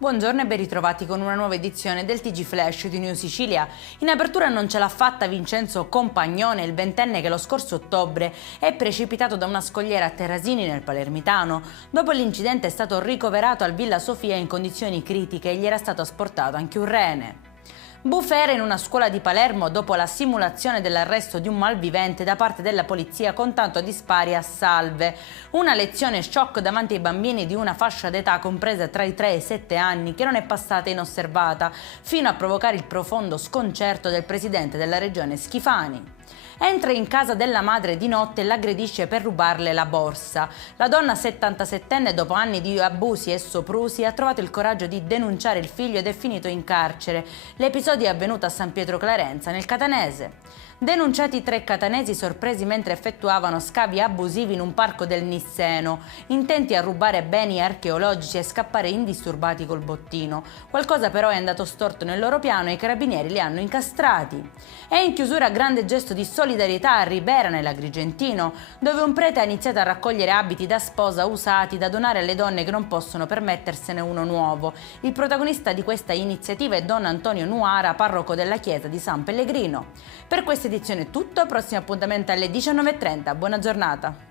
Buongiorno e ben ritrovati con una nuova edizione del TG Flash di New Sicilia. In apertura non ce l'ha fatta Vincenzo Compagnone, il ventenne che lo scorso ottobre è precipitato da una scogliera a Terrasini nel Palermitano. Dopo l'incidente è stato ricoverato al Villa Sofia in condizioni critiche e gli era stato asportato anche un rene. Bufera in una scuola di Palermo dopo la simulazione dell'arresto di un malvivente da parte della polizia con tanto di spari a salve. Una lezione shock davanti ai bambini di una fascia d'età compresa tra i 3 e i 7 anni che non è passata inosservata, fino a provocare il profondo sconcerto del presidente della regione Schifani. Entra in casa della madre di notte e l'aggredisce per rubarle la borsa. La donna 77enne, dopo anni di abusi e soprusi, ha trovato il coraggio di denunciare il figlio ed è finito in carcere. L'episodio è avvenuto a San Pietro Clarenza, nel Catanese. Denunciati 3 catanesi sorpresi mentre effettuavano scavi abusivi in un parco del Nisseno, intenti a rubare beni archeologici e scappare indisturbati col bottino. Qualcosa però è andato storto nel loro piano e i carabinieri li hanno incastrati. E in chiusura grande gesto di solidarietà a Ribera nell'Agrigentino, dove un prete ha iniziato a raccogliere abiti da sposa usati da donare alle donne che non possono permettersene uno nuovo. Il protagonista di questa iniziativa è Don Antonio Nuara, parroco della chiesa di San Pellegrino. Per questa edizione è tutto, prossimo appuntamento alle 19:30. Buona giornata!